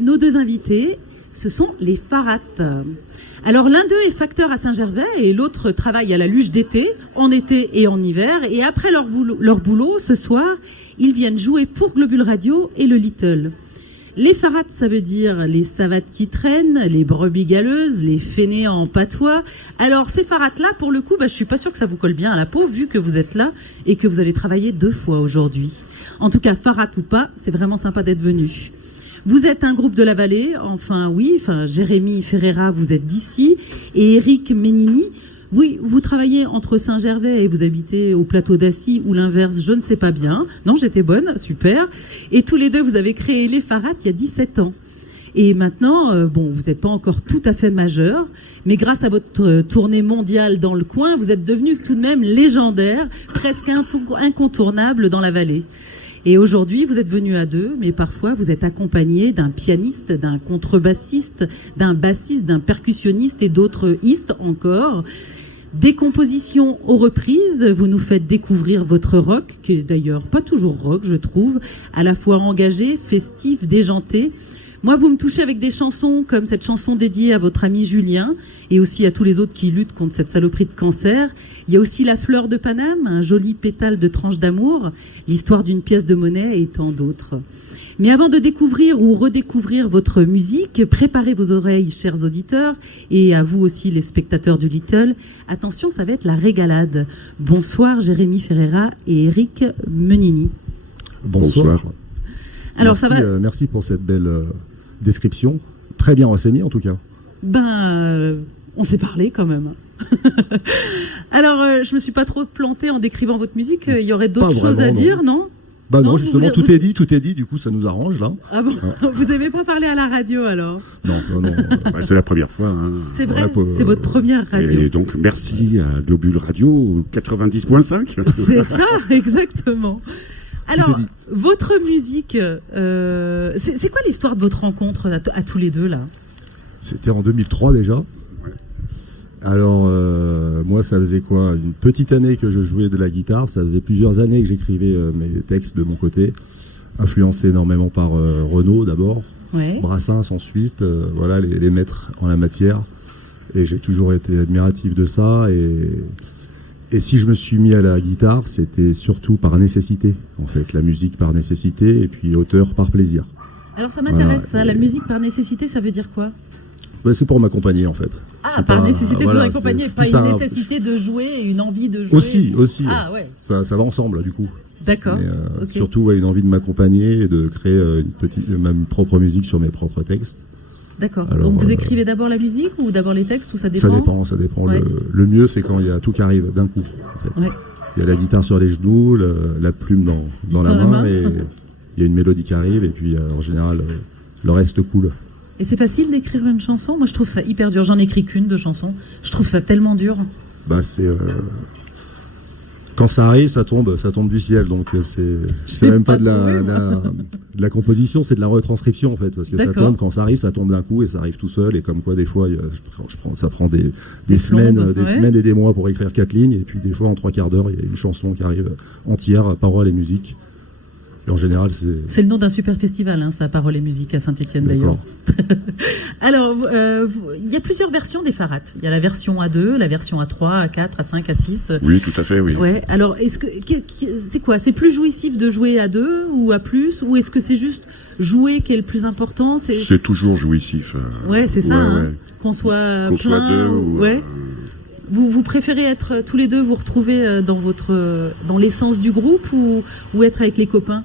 Nos deux invités, ce sont les Farats. Alors l'un d'eux est facteur à Saint-Gervais et l'autre travaille à la luge d'été, en été et en hiver. Et après leur boulot, ce soir, ils viennent jouer pour Globule Radio et le Little. Les Farats, ça veut dire les savates qui traînent, les brebis galeuses, les fainéants en patois. Alors ces Farats-là, pour le coup, je suis pas sûre que ça vous colle bien à la peau, vu que vous êtes là et que vous allez travailler 2 fois aujourd'hui. En tout cas, Farat ou pas, c'est vraiment sympa d'être venu. Vous êtes un groupe de la vallée, Jérémy Ferreira, vous êtes d'ici, et Eric Menini, oui, vous travaillez entre Saint-Gervais et vous habitez au plateau d'Assy ou l'inverse, je ne sais pas bien. Non, j'étais bonne, super. Et tous les deux, vous avez créé les Farats il y a 17 ans. Et maintenant, vous n'êtes pas encore tout à fait majeur, mais grâce à votre tournée mondiale dans le coin, vous êtes devenu tout de même légendaire, presque incontournable dans la vallée. Et aujourd'hui, vous êtes venus à 2, mais parfois vous êtes accompagnés d'un pianiste, d'un contrebassiste, d'un bassiste, d'un percussionniste et d'autres istes encore. Des compositions aux reprises, vous nous faites découvrir votre rock, qui est d'ailleurs pas toujours rock, je trouve, à la fois engagé, festif, déjanté. Moi, vous me touchez avec des chansons comme cette chanson dédiée à votre ami Julien et aussi à tous les autres qui luttent contre cette saloperie de cancer. Il y a aussi La fleur de Paname, un joli pétale de tranche d'amour, l'histoire d'une pièce de monnaie et tant d'autres. Mais avant de découvrir ou redécouvrir votre musique, préparez vos oreilles, chers auditeurs, et à vous aussi, les spectateurs du Little. Attention, ça va être la régalade. Bonsoir, Jérémy Ferreira et Eric Menini. Bonsoir. Alors, merci, ça va... merci pour cette belle description. Très bien renseignée, en tout cas. On s'est parlé quand même. Alors, je me suis pas trop plantée en décrivant votre musique. Il y aurait d'autres choses à dire, non ? Non, justement, tout est dit, du coup, ça nous arrange, là. Ah bon ? Vous n'aimez pas parler à la radio, alors ? Non. C'est la première fois. Hein. C'est vrai, c'est votre première radio. Et donc, merci à Globule Radio 90.5. C'est ça, exactement. Alors, votre musique, c'est quoi l'histoire de votre rencontre à tous les deux, là ? C'était en 2003, déjà. Alors, moi, ça faisait quoi? Une petite année que je jouais de la guitare. Ça faisait plusieurs années que j'écrivais mes textes de mon côté, influencé énormément par Renaud d'abord, Brassens ensuite, voilà les maîtres en la matière. Et j'ai toujours été admiratif de ça. Et si je me suis mis à la guitare, c'était surtout par nécessité, en fait. La musique par nécessité et puis auteur par plaisir. Alors ça m'intéresse, ça. La musique par nécessité, ça veut dire quoi? C'est pour m'accompagner, en fait. Ah, par nécessité de vous accompagner, pas une nécessité de jouer et une envie de jouer. Aussi. Ah, ouais. Ça va ensemble, du coup. D'accord. Okay. Surtout, une envie de m'accompagner et de créer ma propre musique sur mes propres textes. D'accord. Donc vous écrivez d'abord la musique ou d'abord les textes, ou ça dépend? Ça dépend. Ouais. Le mieux, c'est quand il y a tout qui arrive d'un coup. En fait. Ouais. Il y a la guitare sur les genoux, la plume dans la main, et il y a une mélodie qui arrive, et puis en général, le reste coule. Et c'est facile d'écrire une chanson? Moi, je trouve ça hyper dur. J'en écris qu'une de chansons. Je trouve ça tellement dur. Quand ça arrive, ça tombe du ciel. Donc c'est même pas de la composition, c'est de la retranscription en fait, parce que ça tombe quand ça tombe d'un coup et ça arrive tout seul. Et comme quoi, des fois, ça prend des semaines, semaines et des mois pour écrire 4 lignes, et puis des fois en 3/4 d'heure, il y a une chanson qui arrive entière, paroles et musique. Et en général, c'est le nom d'un super festival, hein, ça, Paroles et musique à Saint-Étienne d'ailleurs. Alors, il y a plusieurs versions des Farats. Il y a la version A2, la version A3, A4, A5, A6. Oui, tout à fait, oui. Ouais. Alors, c'est quoi? C'est plus jouissif de jouer à 2 ou à plus, ou est-ce que c'est juste jouer qui est le plus important? C'est toujours jouissif. Ouais, c'est ça. Hein. Qu'on soit plein, deux ou... Vous préférez être tous les deux, vous retrouver dans l'essence du groupe, ou être avec les copains?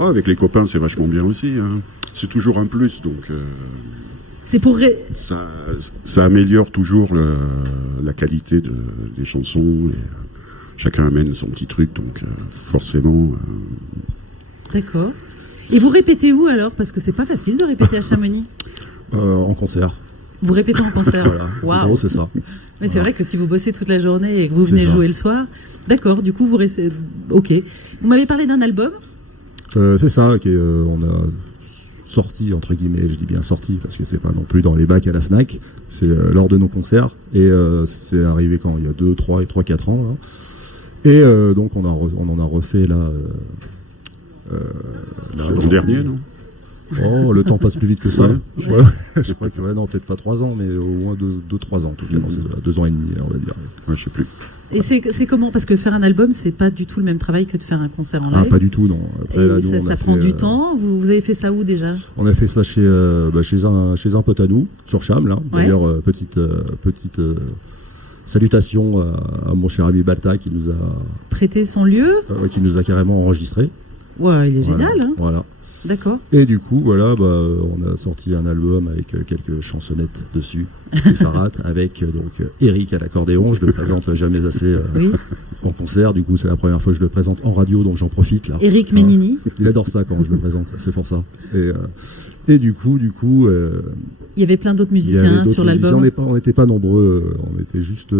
Avec les copains, c'est vachement bien aussi. Hein. C'est toujours un plus, donc c'est pour ça améliore toujours la qualité des chansons. Chacun amène son petit truc, donc forcément. D'accord. Et vous répétez où alors? Parce que c'est pas facile de répéter à Chamonix. En concert. Vous répétez en concert? Voilà. Wow. C'est ça. Mais c'est vrai que si vous bossez toute la journée et que vous venez jouer le soir, d'accord, du coup vous restez... Ok. Vous m'avez parlé d'un album? C'est ça, on a sorti, entre guillemets, je dis bien sorti, parce que c'est pas non plus dans les bacs à la FNAC, c'est lors de nos concerts, et c'est arrivé quand? Il y a 2, 3 et 4 ans, là. Et donc on en a refait là... l'an dernier, non? Oh, le temps passe plus vite que ça. Ouais. Ouais. Je crois que, non, peut-être pas 3 ans, mais au moins 2-3 ans, en tout cas, dans ces 2 ans et demi, on va dire. Ouais, je sais plus. Et c'est comment? Parce que faire un album, c'est pas du tout le même travail que de faire un concert en live. Ah, pas du tout, non. Après, Et là, nous, ça prend du temps. Vous avez fait ça où déjà? On a fait ça chez un pote à nous, sur Cham, là. Ouais. D'ailleurs, petite salutation à mon cher ami Balta qui nous Prêter son lieu? qui nous a carrément enregistré. Ouais, il est Voilà. génial. Hein. Voilà. D'accord. Et du coup, voilà, on a sorti un album avec quelques chansonnettes dessus, des Farat, avec Eric à l'accordéon. Je le présente jamais assez Oui. en concert. Du coup, c'est la première fois que je le présente en radio, donc j'en profite là. Eric Ménini. Il adore ça quand je le présente, c'est pour ça. Et du coup, Il y avait plein d'autres il y avait musiciens d'autres sur musiciens. l'album. On n'était pas nombreux. On était juste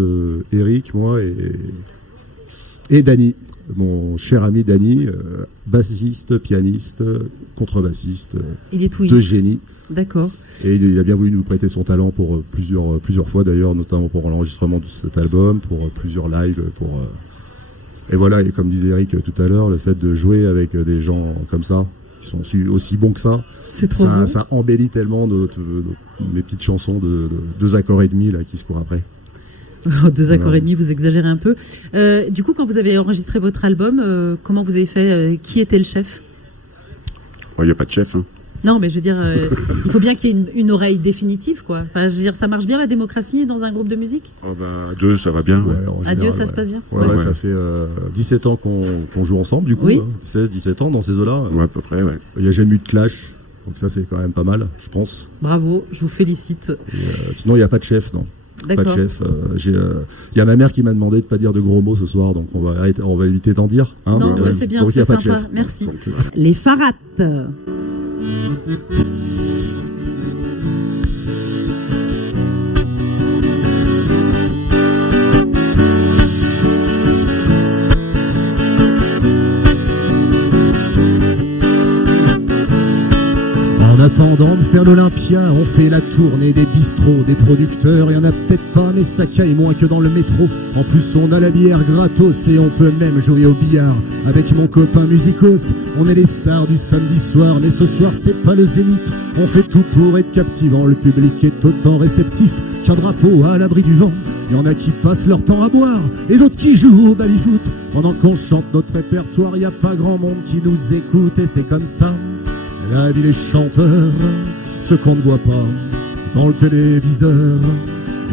Eric, moi et Dany. Mon cher ami Dany, bassiste, pianiste, contrebassiste, Il est de twist. génie. D'accord. Et il a bien voulu nous prêter son talent pour plusieurs fois d'ailleurs, notamment pour l'enregistrement de cet album, pour plusieurs lives, et voilà. Et comme disait Eric tout à l'heure, le fait de jouer avec des gens comme ça, qui sont aussi bons que ça, C'est trop beau. ça embellit tellement mes petites chansons de 2 accords et demi là qui se courent après. 2 accords Voilà. et demi, vous exagérez un peu. Du coup, quand vous avez enregistré votre album, comment vous avez fait? Qui était le chef? Il n'y a pas de chef. Hein. Non, mais je veux dire, il faut bien qu'il y ait une oreille définitive, quoi. Enfin, je veux dire, ça marche bien la démocratie dans un groupe de musique? Oh, à 2, ça va bien. Ouais. En Adieu, général, ça se passe bien? Ouais, Ouais. ça fait 17 ans qu'on joue ensemble du coup, Oui. 16-17 ans dans ces eaux-là. Ouais, à peu près, ouais. Il n'y a jamais eu de clash, donc ça c'est quand même pas mal, je pense. Bravo, je vous félicite. Sinon il n'y a pas de chef, non. Pas de D'accord. chef. Il y a ma mère qui m'a demandé de pas dire de gros mots ce soir, donc on va éviter d'en dire. Hein, Non, mais, ouais, c'est bien, donc, il y c'est a pas de sympa. chef. Merci. Donc, Les Farat. En attendant de faire l'Olympia, on fait la tournée des bistrots, des producteurs. Y en a peut-être pas, mais ça caille moins que dans le métro. En plus, on a la bière gratos et on peut même jouer au billard. Avec mon copain Musicos, on est les stars du samedi soir. Mais ce soir, c'est pas le zénith. On fait tout pour être captivant. Le public est autant réceptif qu'un drapeau à l'abri du vent. Y en a qui passent leur temps à boire et d'autres qui jouent au baby-foot. Pendant qu'on chante notre répertoire, y a pas grand monde qui nous écoute et c'est comme ça. La vie des chanteurs, ce qu'on ne voit pas dans le téléviseur.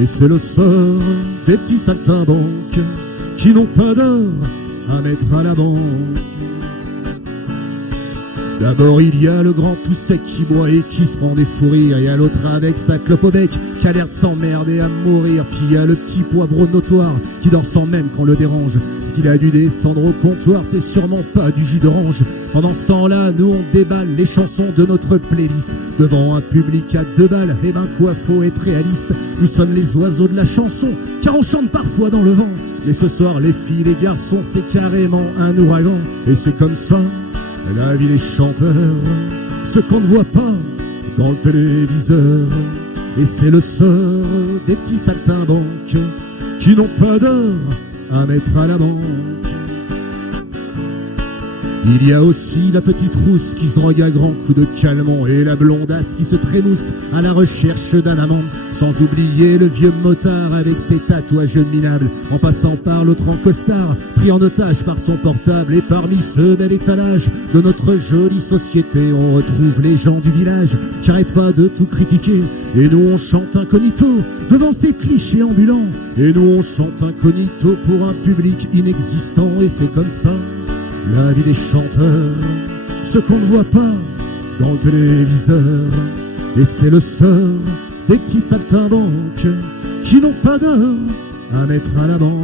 Et c'est le sort des petits saltimbanques qui n'ont pas d'or à mettre à la banque. D'abord il y a le grand tout sec qui boit et qui se prend des fous rires. Il y a l'autre avec sa clope au bec qui a l'air de s'emmerder à mourir. Puis il y a le petit poivreau notoire qui dort sans même qu'on le dérange. Ce qu'il a dû descendre au comptoir, c'est sûrement pas du jus d'orange. Pendant ce temps-là, nous on déballe les chansons de notre playlist devant un public à 2 balles. Eh ben quoi, faut être réaliste. Nous sommes les oiseaux de la chanson car on chante parfois dans le vent. Mais ce soir les filles, les garçons, c'est carrément un ouragan. Et c'est comme ça la vie des chanteurs, ce qu'on ne voit pas dans le téléviseur. Et c'est le sort des petits saltimbanques qui n'ont pas d'or à mettre à la banque. Il y a aussi la petite rousse qui se drogue à grands coups de calmant et la blondasse qui se trémousse à la recherche d'un amant. Sans oublier le vieux motard avec ses tatouages minables, en passant par l'autre en costard, pris en otage par son portable. Et parmi ce bel étalage de notre jolie société, on retrouve les gens du village qui arrêtent pas de tout critiquer. Et nous on chante incognito devant ces clichés ambulants. Et nous on chante incognito pour un public inexistant. Et c'est comme ça la vie des chanteurs, ce qu'on ne voit pas dans le téléviseur. Et c'est le sort des petits saltimbanques qui n'ont pas d'or à mettre à la banque.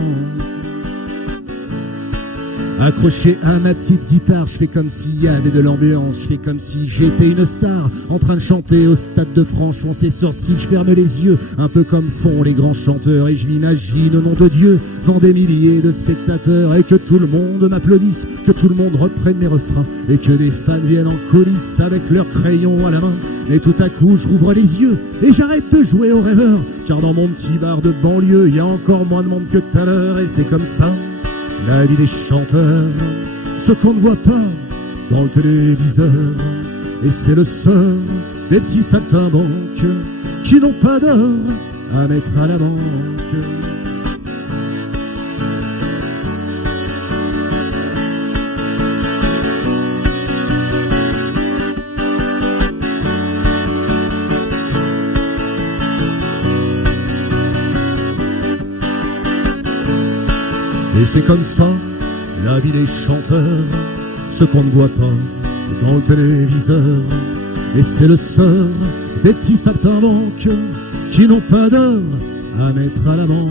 Accroché à ma petite guitare, je fais comme s'il y avait de l'ambiance. Je fais comme si j'étais une star en train de chanter au stade de France. Je fonce les sourcils, je ferme les yeux, un peu comme font les grands chanteurs. Et je m'imagine au nom de Dieu devant des milliers de spectateurs. Et que tout le monde m'applaudisse, que tout le monde reprenne mes refrains. Et que des fans viennent en coulisses avec leurs crayons à la main. Et tout à coup je rouvre les yeux et j'arrête de jouer au rêveur. Car dans mon petit bar de banlieue, il y a encore moins de monde que tout à l'heure. Et c'est comme ça la vie des chanteurs, ce qu'on ne voit pas dans le téléviseur. Et c'est le sort des petits saltimbanques qui n'ont pas d'or à mettre à la banque. Et c'est comme ça, la vie des chanteurs, ce qu'on ne voit pas dans le téléviseur. Et c'est le sort des petits saltimbanques qui n'ont pas d'or à mettre à la banque.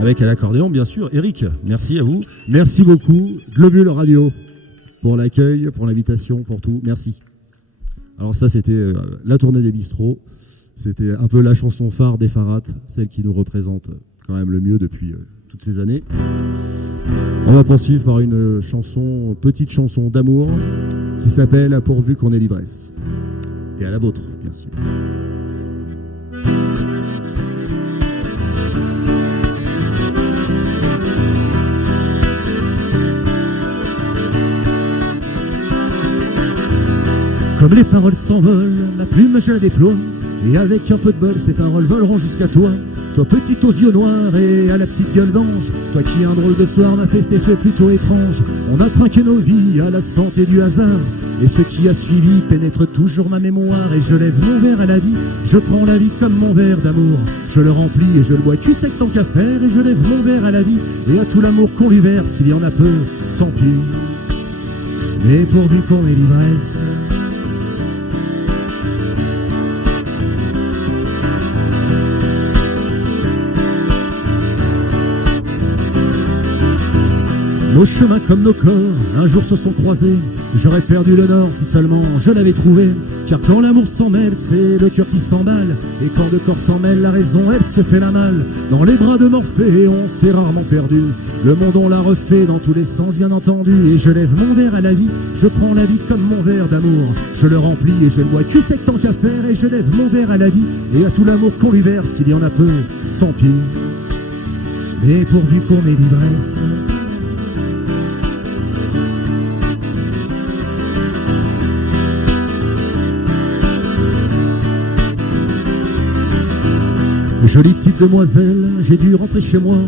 Avec à l'accordéon, bien sûr, Eric, merci à vous. Merci beaucoup, Globule Radio, pour l'accueil, pour l'invitation, pour tout. Merci. Alors ça, c'était la tournée des bistrots. C'était un peu la chanson phare des Farats, celle qui nous représente quand même le mieux depuis toutes ces années. On va poursuivre par une chanson, petite chanson d'amour, qui s'appelle « Pourvu qu'on ait l'ivresse ». Et à la vôtre, bien sûr. Comme les paroles s'envolent, la plume je la déploie, et avec un peu de bol, ces paroles voleront jusqu'à toi. Toi petit aux yeux noirs et à la petite gueule d'ange, toi qui un drôle de soir m'a fait cet effet plutôt étrange. On a trinqué nos vies à la santé du hasard, et ce qui a suivi pénètre toujours ma mémoire. Et je lève mon verre à la vie, je prends la vie comme mon verre d'amour. Je le remplis et je le bois cul sec tant qu'à faire. Et je lève mon verre à la vie et à tout l'amour qu'on lui verse. S'il y en a peu, tant pis, mais pourvu qu'on ait l'ivresse. Nos chemins comme nos corps, un jour se sont croisés. J'aurais perdu le nord si seulement je l'avais trouvé. Car quand l'amour s'en mêle, c'est le cœur qui s'emballe. Et quand deux corps s'en mêlent, la raison, elle se fait la malle. Dans les bras de Morphée, on s'est rarement perdu. Le monde, on l'a refait dans tous les sens, bien entendu. Et je lève mon verre à la vie, je prends la vie comme mon verre d'amour. Je le remplis et je le bois cul sec tant qu'à faire. Et je lève mon verre à la vie et à tout l'amour qu'on lui verse. S'il y en a peu, tant pis, mais pourvu qu'on ait l'ivresse. Jolie petite demoiselle, j'ai dû rentrer chez moi.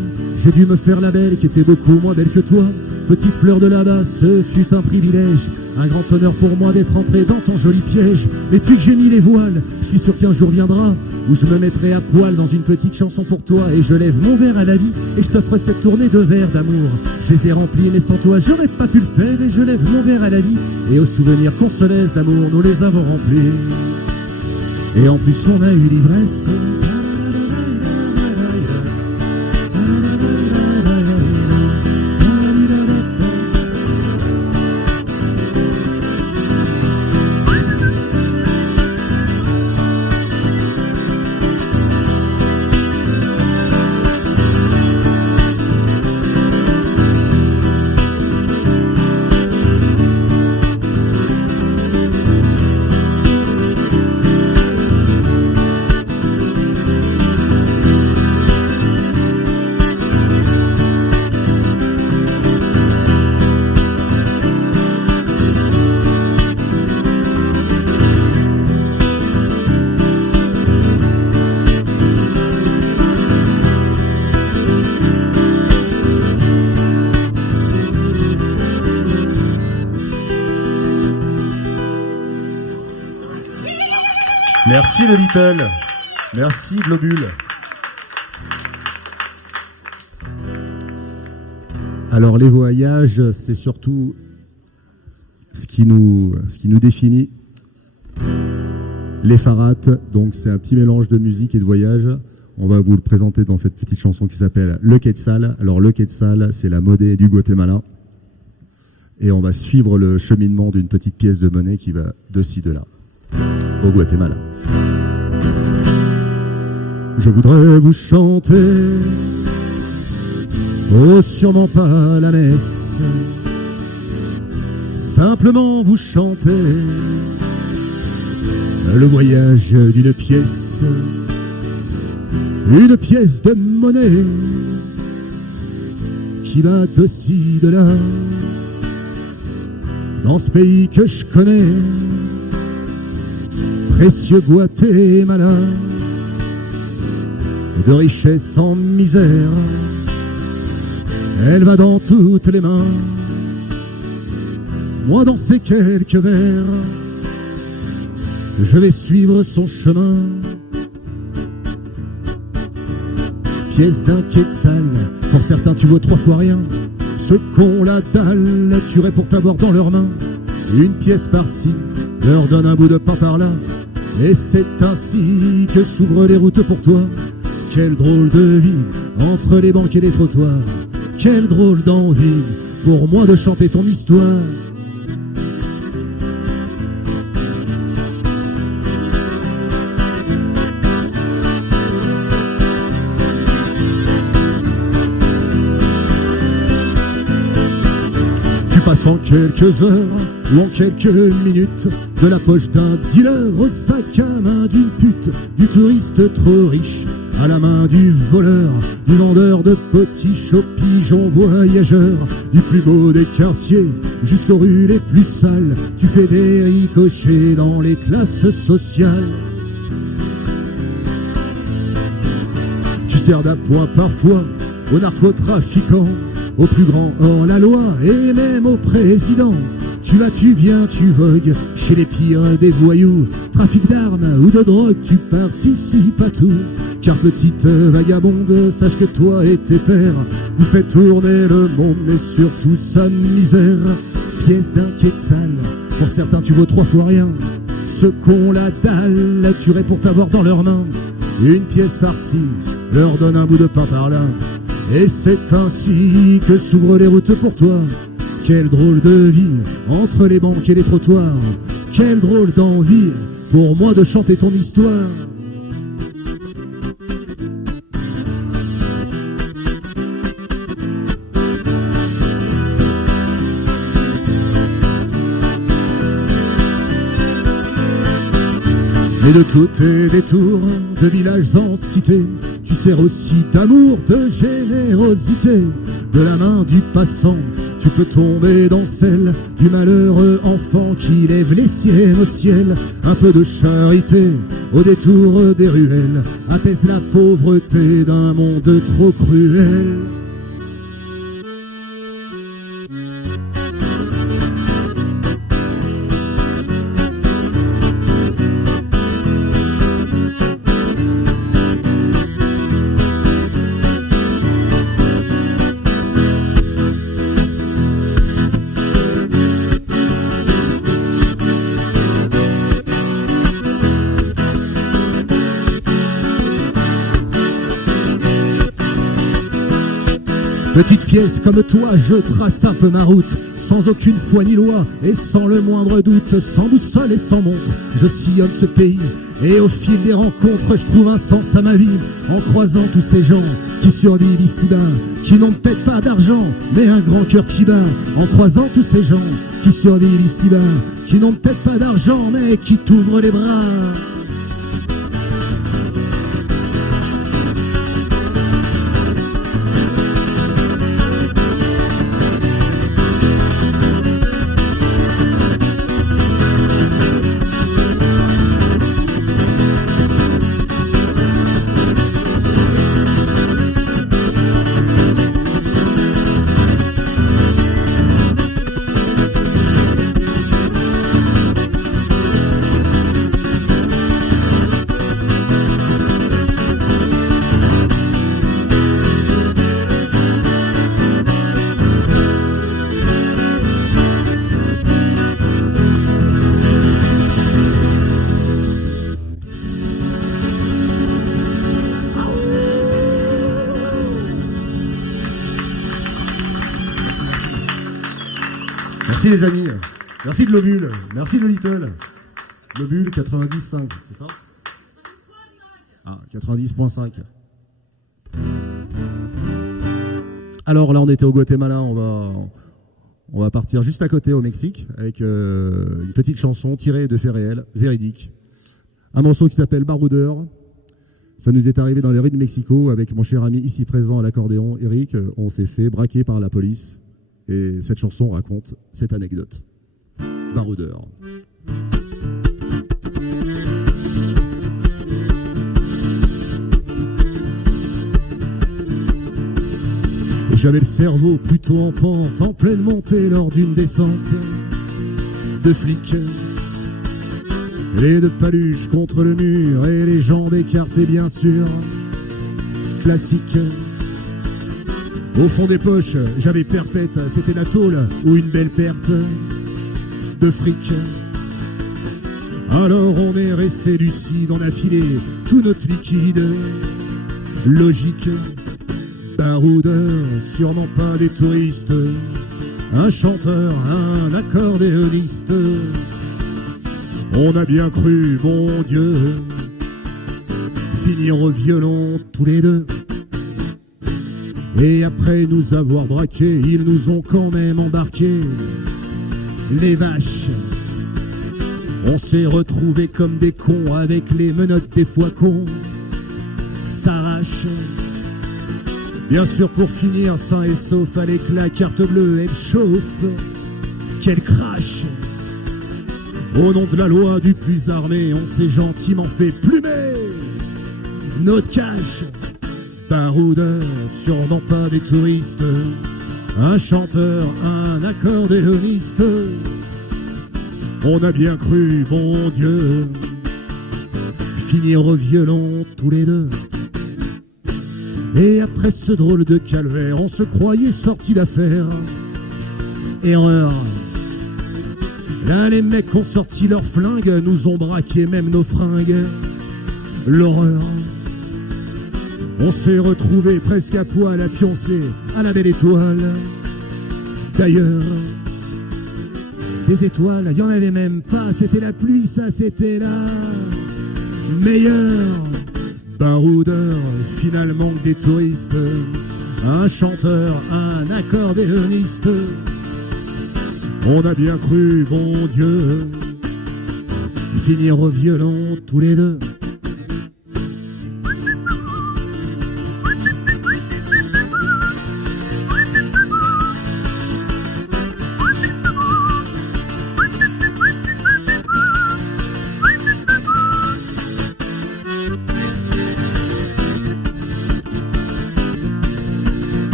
J'ai dû me faire la belle qui était beaucoup moins belle que toi. Petite fleur de là-bas, ce fut un privilège. Un grand honneur pour moi d'être entré dans ton joli piège. Et puis que j'ai mis les voiles, je suis sûr qu'un jour viendra où je me mettrai à poil dans une petite chanson pour toi. Et je lève mon verre à la vie et je t'offre cette tournée de verres d'amour. Je les ai remplis mais sans toi j'aurais pas pu le faire. Et je lève mon verre à la vie et aux souvenirs qu'on se laisse d'amour, nous les avons remplis. Et en plus on a eu l'ivresse. Merci le Little, merci Globule. Alors les voyages, c'est surtout ce qui nous définit. Les Farats, donc c'est un petit mélange de musique et de voyage. On va vous le présenter dans cette petite chanson qui s'appelle Le Quetzal. Alors le Quetzal, c'est la monnaie du Guatemala. Et on va suivre le cheminement d'une petite pièce de monnaie qui va de ci, de là, au Guatemala. Je voudrais vous chanter, oh sûrement pas la messe, simplement vous chanter le voyage d'une pièce, une pièce de monnaie qui va de ci, de là. Dans ce pays que je connais, précieux Guatemala, de richesse en misère, elle va dans toutes les mains. Moi dans ces quelques vers, je vais suivre son chemin. Pièce d'un quetzal, pour certains tu vaux 3 fois rien. Ceux qu'ont la dalle la tueraient pour t'avoir dans leurs mains. Une pièce par-ci leur donne un bout de pain par-là. Et c'est ainsi que s'ouvrent les routes pour toi. Quelle drôle de vie entre les banques et les trottoirs. Quelle drôle d'envie pour moi de chanter ton histoire. En quelques heures ou en quelques minutes, de la poche d'un dealer au sac à main d'une pute, du touriste trop riche à la main du voleur, du vendeur de petits chots pigeons voyageurs, du plus beau des quartiers jusqu'aux rues les plus sales, tu fais des ricochets dans les classes sociales. Tu sers d'appoint parfois aux narcotrafiquants, au plus grand hors la loi et même au président. Tu vas, tu viens, tu vogues chez les pires des voyous. Trafic d'armes ou de drogue, tu participes à tout. Car petite vagabonde, sache que toi et tes pères, vous faites tourner le monde, mais surtout sa misère. Pièce d'un quetzal, pour certains tu vaux 3 fois rien. Ceux qu'ont la dalle la tueraient pour t'avoir dans leurs mains. Une pièce par-ci leur donne un bout de pain par-là. Et c'est ainsi que s'ouvrent les routes pour toi. Quelle drôle de vie entre les banques et les trottoirs. Quelle drôle d'envie pour moi de chanter ton histoire. Et de tous tes détours, de villages en cité, tu sers aussi d'amour, de générosité. De la main du passant, tu peux tomber dans celle du malheureux enfant qui lève les siennes au ciel. Un peu de charité au détour des ruelles apaise la pauvreté d'un monde trop cruel. Petite pièce comme toi, je trace un peu ma route, sans aucune foi ni loi et sans le moindre doute, sans boussole et sans montre, je sillonne ce pays. Et au fil des rencontres, je trouve un sens à ma vie, en croisant tous ces gens qui survivent ici-bas, qui n'ont peut-être pas d'argent, mais un grand cœur qui bat. En croisant tous ces gens qui survivent ici-bas, qui n'ont peut-être pas d'argent, mais qui t'ouvrent les bras. Merci les amis, merci de l'Obule, merci de Little. L'Obule 90.5, c'est ça? Ah, 90.5. Alors là on était au Guatemala, on va partir juste à côté au Mexique avec une petite chanson tirée de faits réels, véridiques. Un morceau qui s'appelle Baroudeur. Ça nous est arrivé dans les rues de Mexico avec mon cher ami ici présent à l'accordéon, Eric. On s'est fait braquer par la police. Et cette chanson raconte cette anecdote. Baroudeur. J'avais le cerveau plutôt en pente, en pleine montée lors d'une descente de flics. Les deux paluches contre le mur et les jambes écartées bien sûr. Classique. Au fond des poches, j'avais perpète, c'était la tôle ou une belle perte de fric. Alors on est resté lucide, on a filé tout notre liquide. Logique. Baroudeur, sûrement pas des touristes. Un chanteur, un accordéoniste. On a bien cru, bon Dieu, finir au violon tous les deux. Et après nous avoir braqués, ils nous ont quand même embarqués. Les vaches. On s'est retrouvés comme des cons avec les menottes des fois cons. S'arrache. Bien sûr pour finir sain et sauf avec la carte bleue, elle chauffe, qu'elle crache. Au nom de la loi du plus armé, on s'est gentiment fait plumer notre cash. Baroudeur, sûrement pas des touristes. Un chanteur, un accordéoniste. On a bien cru, bon Dieu, finir au violon tous les deux. Et après ce drôle de calvaire, on se croyait sorti d'affaire. Erreur. Là, les mecs ont sorti leurs flingues, nous ont braqué même nos fringues. L'horreur. On s'est retrouvés presque à poil à pioncer à la belle étoile. D'ailleurs, des étoiles, il n'y en avait même pas, c'était la pluie, ça c'était la meilleure. Baroudeur, finalement des touristes, un chanteur, un accordéoniste. On a bien cru, bon Dieu, finir au violon tous les deux.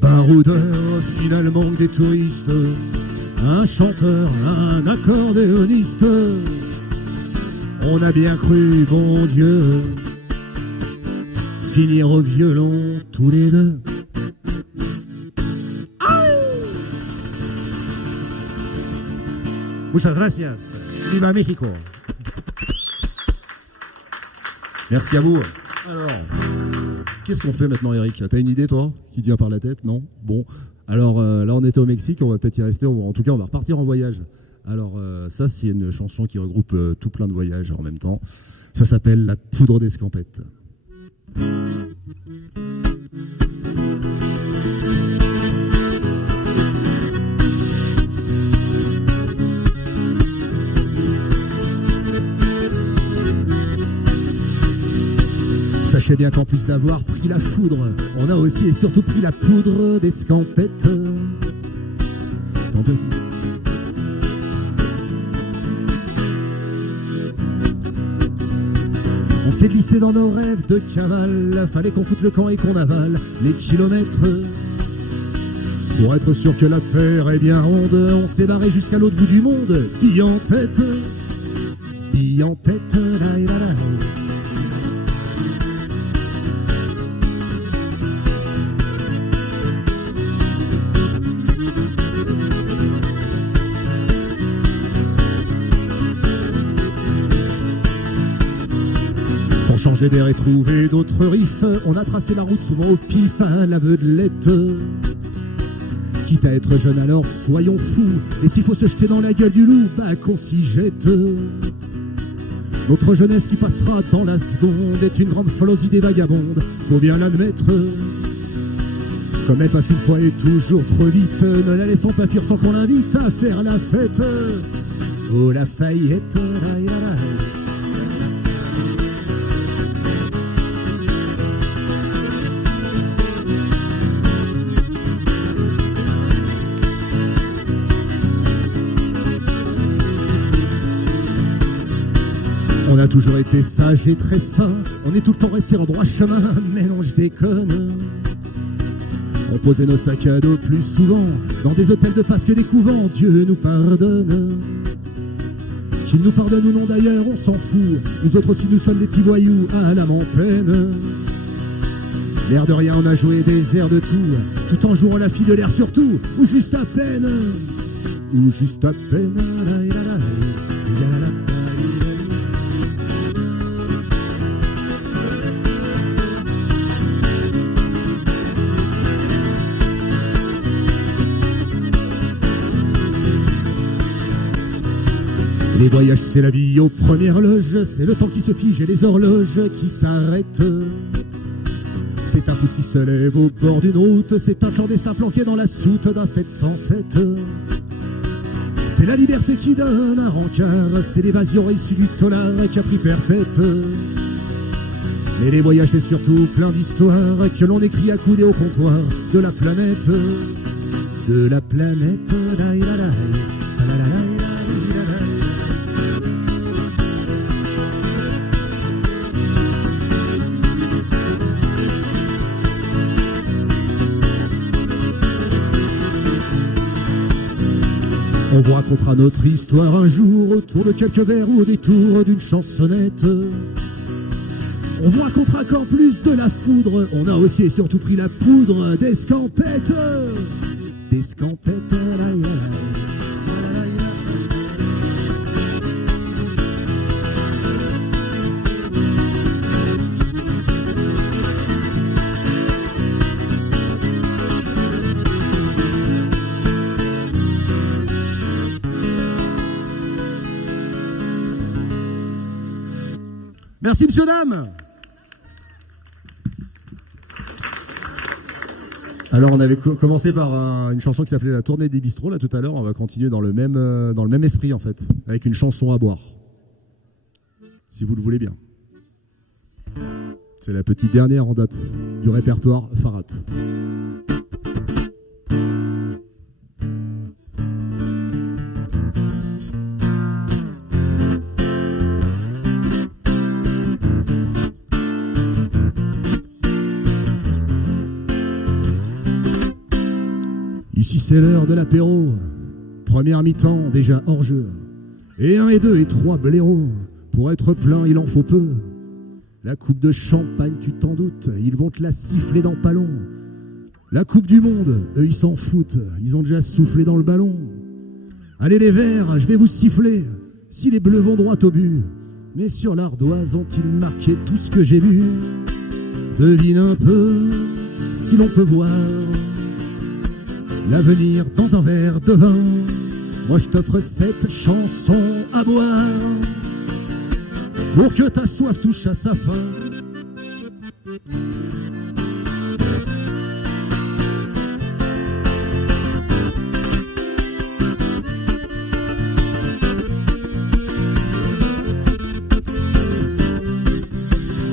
Baroudeur, finalement des touristes, un chanteur, un accordéoniste. On a bien cru, bon Dieu, finir au violon tous les deux. Muchas gracias. Viva México. Merci à vous. Alors, qu'est-ce qu'on fait maintenant, Eric? T'as une idée, toi, qui te vient par la tête? Non? Bon. Alors, là, on était au Mexique, on va peut-être y rester. En tout cas, on va repartir en voyage. Alors, ça, c'est une chanson qui regroupe tout plein de voyages en même temps. Ça s'appelle La poudre d'escampette. Sachez bien qu'en plus d'avoir pris la foudre, on a aussi et surtout pris la poudre d'escampette. On s'est glissé dans nos rêves de cavale, fallait qu'on foute le camp et qu'on avale les kilomètres. Pour être sûr que la terre est bien ronde, on s'est barré jusqu'à l'autre bout du monde, bille en tête, la la la. Changer d'air et trouver d'autres riffs, on a tracé la route souvent au pif à l'aveuglette. Quitte à être jeune alors soyons fous, et s'il faut se jeter dans la gueule du loup, bah qu'on s'y jette. Notre jeunesse qui passera dans la seconde est une grande folle aux idées vagabondes, faut bien l'admettre. Comme elle passe une fois et toujours trop vite, ne la laissons pas fuir sans qu'on l'invite à faire la fête. Oh Lafayette, la, la, la. On a toujours été sage et très sain, on est tout le temps resté en droit chemin, mais non je déconne. On posait nos sacs à dos plus souvent dans des hôtels de passe que des couvents, Dieu nous pardonne. Qu'il nous pardonne ou non d'ailleurs, on s'en fout, nous autres aussi nous sommes des petits voyous à l'âme en peine. L'air de rien, on a joué des airs de tout en jouant la fille de l'air surtout, ou juste à peine, ou juste à peine. Les voyages c'est la vie aux premières loges, c'est le temps qui se fige et les horloges qui s'arrêtent. C'est un pouce qui se lève au bord d'une route, c'est un clandestin planqué dans la soute d'un 707. C'est la liberté qui donne un rencard, c'est l'évasion issue du tolard qui a pris perpète. Mais les voyages c'est surtout plein d'histoires que l'on écrit accoudé au comptoir de la planète. De la planète, la, la, la, la, la, la, la. On vous racontera notre histoire un jour autour de quelques verres ou au détour d'une chansonnette. On vous racontera qu'en plus de la foudre, on a aussi et surtout pris la poudre d'escampette. D'escampette, la, la, la. Merci, monsieur, dame. Alors, on avait commencé par une chanson qui s'appelait La Tournée des Bistrots, là, tout à l'heure. On va continuer dans le même esprit, en fait, avec une chanson à boire. Si vous le voulez bien. C'est la petite dernière en date du répertoire Farat. Ici c'est l'heure de l'apéro, première mi-temps déjà hors jeu. Et 1 et 2 et 3 blaireaux, pour être plein il en faut peu. La coupe de champagne tu t'en doutes, ils vont te la siffler dans pas long. La coupe du monde, eux ils s'en foutent, ils ont déjà soufflé dans le ballon. Allez les verts, je vais vous siffler, si les bleus vont droit au but. Mais sur l'ardoise ont-ils marqué tout ce que j'ai vu? Devine un peu, si l'on peut voir l'avenir dans un verre de vin. Moi je t'offre cette chanson à boire pour que ta soif touche à sa fin.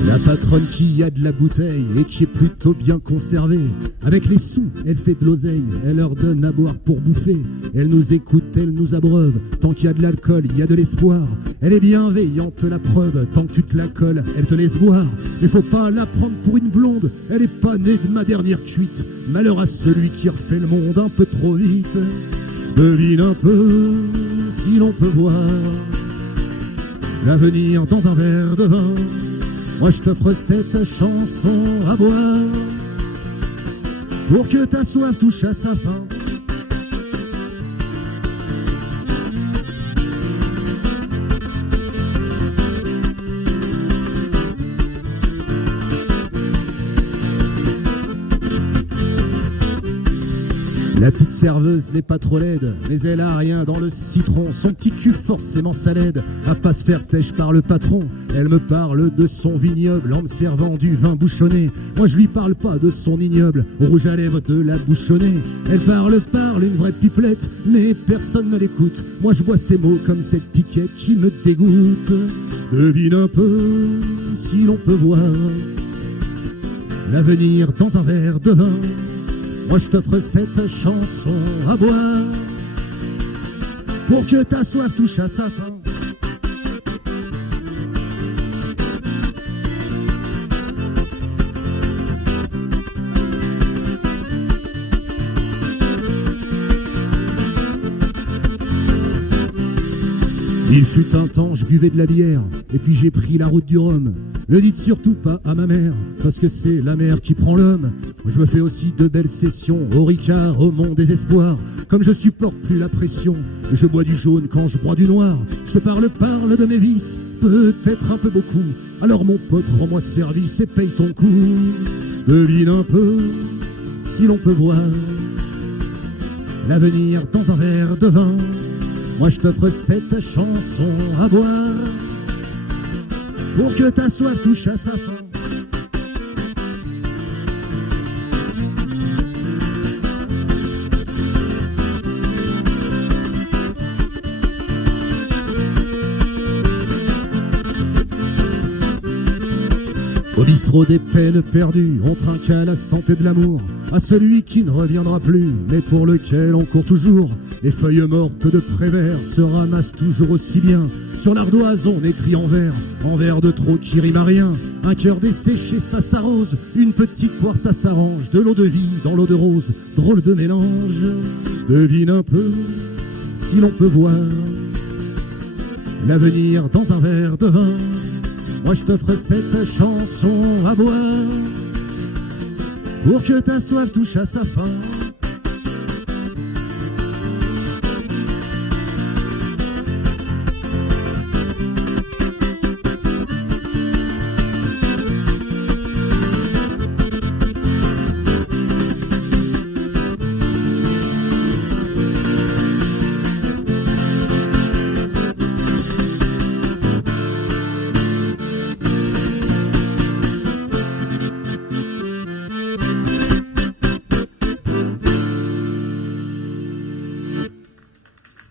La patronne qui a de la bouteille et qui est plutôt bien conservée, avec les sous, elle fait de l'oseille, elle leur donne à boire pour bouffer. Elle nous écoute, elle nous abreuve, tant qu'il y a de l'alcool, il y a de l'espoir. Elle est bienveillante, la preuve, tant que tu te la colles, elle te laisse boire. Mais faut pas la prendre pour une blonde, elle est pas née de ma dernière cuite. Malheur à celui qui refait le monde un peu trop vite. Devine un peu, si l'on peut voir l'avenir dans un verre de vin. Moi je t'offre cette chanson à boire pour que ta soif touche à sa fin. La petite serveuse n'est pas trop laide, mais elle a rien dans le citron. Son petit cul forcément ça l'aide à pas se faire têche par le patron. Elle me parle de son vignoble en me servant du vin bouchonné. Moi je lui parle pas de son ignoble, au rouge à lèvres de la bouchonnée. Elle parle, une vraie pipelette, mais personne ne l'écoute. Moi je bois ces mots comme cette piquette qui me dégoûte. Devine un peu si l'on peut voir l'avenir dans un verre de vin. Moi je t'offre cette chanson à boire pour que ta soif touche à sa fin. Il fut un temps, je buvais de la bière, et puis j'ai pris la route du Rhum. Ne dites surtout pas à ma mère, parce que c'est la mer qui prend l'homme. Je me fais aussi de belles sessions, au Ricard, au mon désespoir. Comme je supporte plus la pression, je bois du jaune quand je bois du noir. Je te parle de mes vices, peut-être un peu beaucoup. Alors mon pote, rends-moi service et paye ton coup. Devine un peu, si l'on peut voir l'avenir dans un verre de vin. Moi je t'offre cette chanson à boire pour que ta soif touche à sa fin. Au bistrot des peines perdues, on trinque à la santé de l'amour, à celui qui ne reviendra plus, mais pour lequel on court toujours. Les feuilles mortes de Prévert se ramassent toujours aussi bien. Sur l'ardoise on écrit en vers de trop qui rime à rien. Un cœur desséché ça s'arrose, une petite poire ça s'arrange. De l'eau de vie dans l'eau de rose, drôle de mélange. Devine un peu si l'on peut voir l'avenir dans un verre de vin. Moi je t'offre cette chanson à boire pour que ta soif touche à sa fin.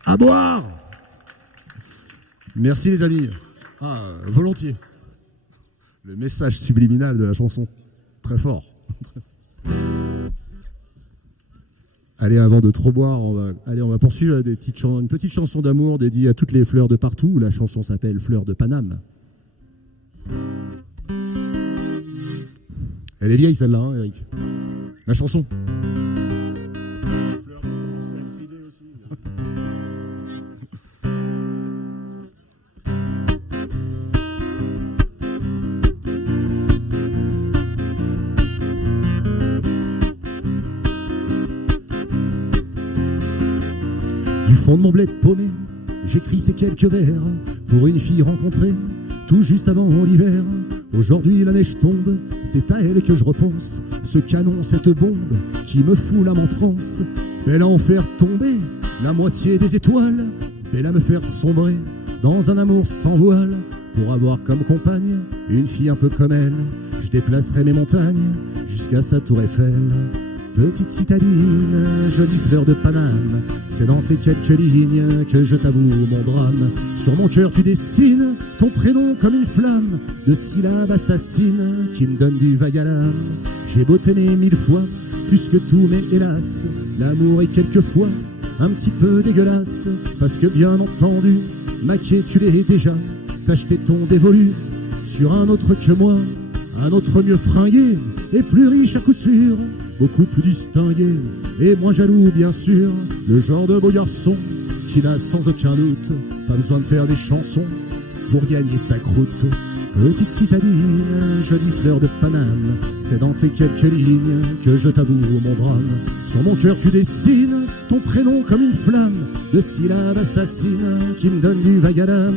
À boire. Merci les amis. Ah, volontiers. Le message subliminal de la chanson. Très fort. Allez, avant de trop boire, on va poursuivre une petite chanson d'amour dédiée à toutes les fleurs de partout. La chanson s'appelle Fleurs de Paname. Elle est vieille celle-là, hein, Eric. La chanson. Du fond de mon bled paumé, j'écris ces quelques vers pour une fille rencontrée tout juste avant l'hiver. Aujourd'hui la neige tombe, c'est à elle que je repense. Ce canon, cette bombe qui me fout l'âme en transe. Belle à en faire tomber la moitié des étoiles, belle à me faire sombrer dans un amour sans voile. Pour avoir comme compagne une fille un peu comme elle, je déplacerai mes montagnes jusqu'à sa tour Eiffel. Petite citadine, jolie fleur de Paname, c'est dans ces quelques lignes que je t'avoue mon drame. Sur mon cœur tu dessines ton prénom comme une flamme de syllabes assassines qui me donnent du vague à l'âme. J'ai beau t'aimer 1000 fois, plus que tout, mais hélas, l'amour est quelquefois un petit peu dégueulasse. Parce que bien entendu, maqué tu l'es déjà, t'as jeté ton dévolu sur un autre que moi, un autre mieux fringué et plus riche à coup sûr, beaucoup plus distingué et moins jaloux bien sûr. Le genre de beau garçon qui n'a sans aucun doute pas besoin de faire des chansons pour gagner sa croûte. Petite citadine, jolie fleur de Paname, c'est dans ces quelques lignes que je t'avoue mon drame. Sur mon cœur tu dessines ton prénom comme une flamme de syllabes assassines qui me donne du vague à l'âme.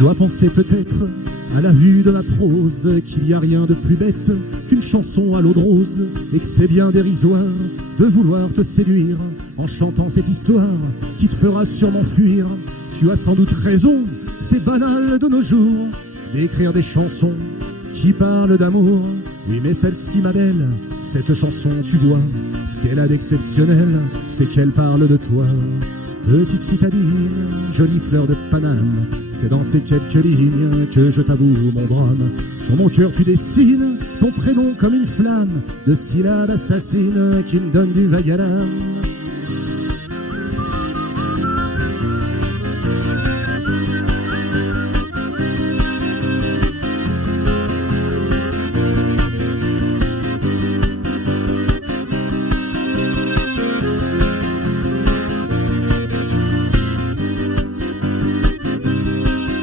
dois penser peut-être à la vue de ma prose qu'il n'y a rien de plus bête qu'une chanson à l'eau de rose, et que c'est bien dérisoire de vouloir te séduire en chantant cette histoire qui te fera sûrement fuir. Tu as sans doute raison, c'est banal de nos jours d'écrire des chansons qui parlent d'amour. Oui, mais celle-ci, ma belle, cette chanson, tu vois, ce qu'elle a d'exceptionnel, c'est qu'elle parle de toi. Petite citadine, jolie fleur de Paname, c'est dans ces quelques lignes que je t'avoue mon drame. Sur mon cœur tu dessines ton prénom comme une flamme de syllabes assassines qui me donnent du vague à l'âme.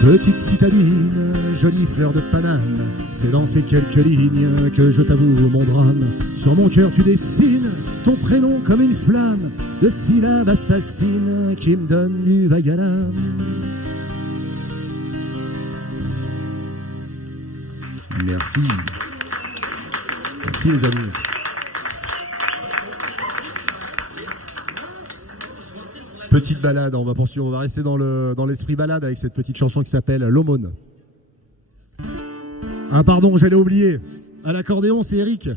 Petite citadine, jolie fleur de Paname, c'est dans ces quelques lignes que je t'avoue mon drame. Sur mon cœur tu dessines ton prénom comme une flamme de syllabes assassines qui me donnent du vague à l'âme. Merci. Merci les amis. Petite balade, on va poursuivre, on va rester dans l'esprit balade avec cette petite chanson qui s'appelle L'Aumône. Ah pardon, j'allais oublier. À l'accordéon, c'est Eric.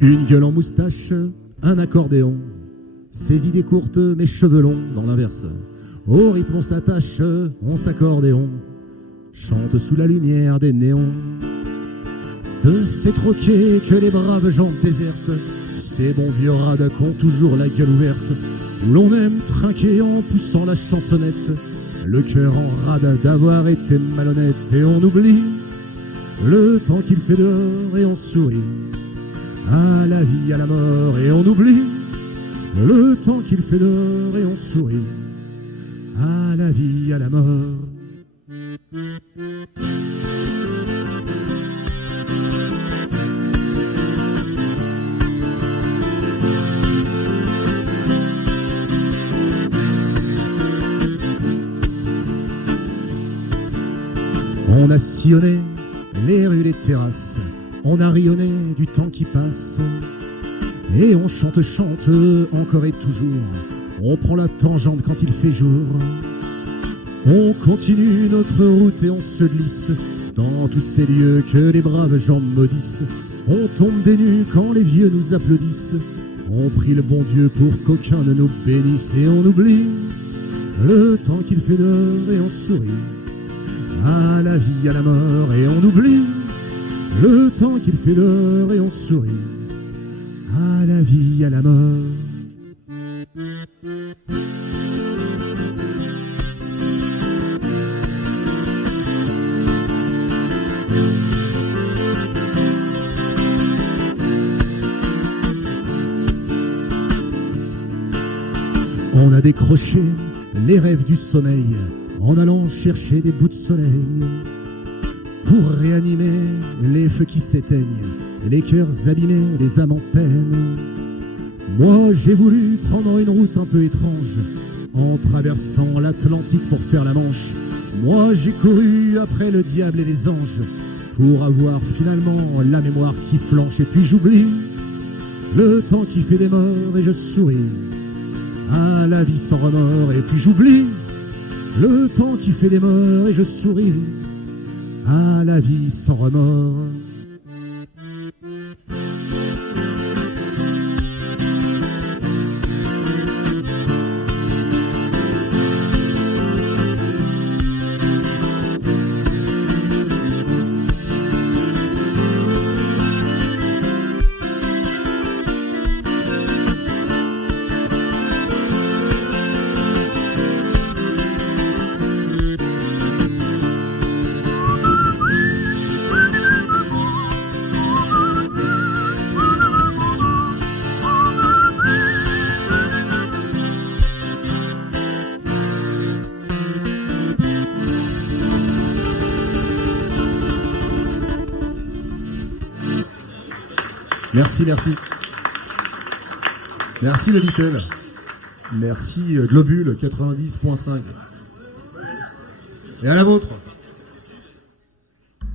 Une gueule en moustache, un accordéon. Ses idées courtes, mes cheveux longs dans l'inverse. Au rythme on s'attache, on s'accordéon. Chante sous la lumière des néons. De ces troquets que les braves gens désertent, ces bons vieux rades qui ont toujours la gueule ouverte, où l'on aime trinquer en poussant la chansonnette, le cœur en rade d'avoir été malhonnête, et on oublie le temps qu'il fait dehors et on sourit à la vie, à la mort, et on oublie le temps qu'il fait dehors et on sourit à la vie, à la mort. On a sillonné les rues, les terrasses, on a rayonné du temps qui passe, et on chante, chante encore et toujours, on prend la tangente quand il fait jour, on continue notre route et on se glisse dans tous ces lieux que les braves gens maudissent, on tombe des nues quand les vieux nous applaudissent, on prie le bon Dieu pour qu'aucun ne nous bénisse, et on oublie le temps qu'il fait dehors et on sourit à la vie, à la mort, et on oublie le temps qu'il fait dehors et on sourit à la vie, à la mort. On a décroché les rêves du sommeil en allant chercher des bouts de soleil pour réanimer les feux qui s'éteignent, les cœurs abîmés, les âmes en peine. Moi j'ai voulu prendre une route un peu étrange en traversant l'Atlantique pour faire la Manche. Moi j'ai couru après le diable et les anges pour avoir finalement la mémoire qui flanche. Et puis j'oublie le temps qui fait des morts et je souris à la vie sans remords. Et puis j'oublie le temps qui fait des morts et je souris à la vie sans remords. Merci, merci. Merci le Little. Merci Globule 90.5. Et à la vôtre.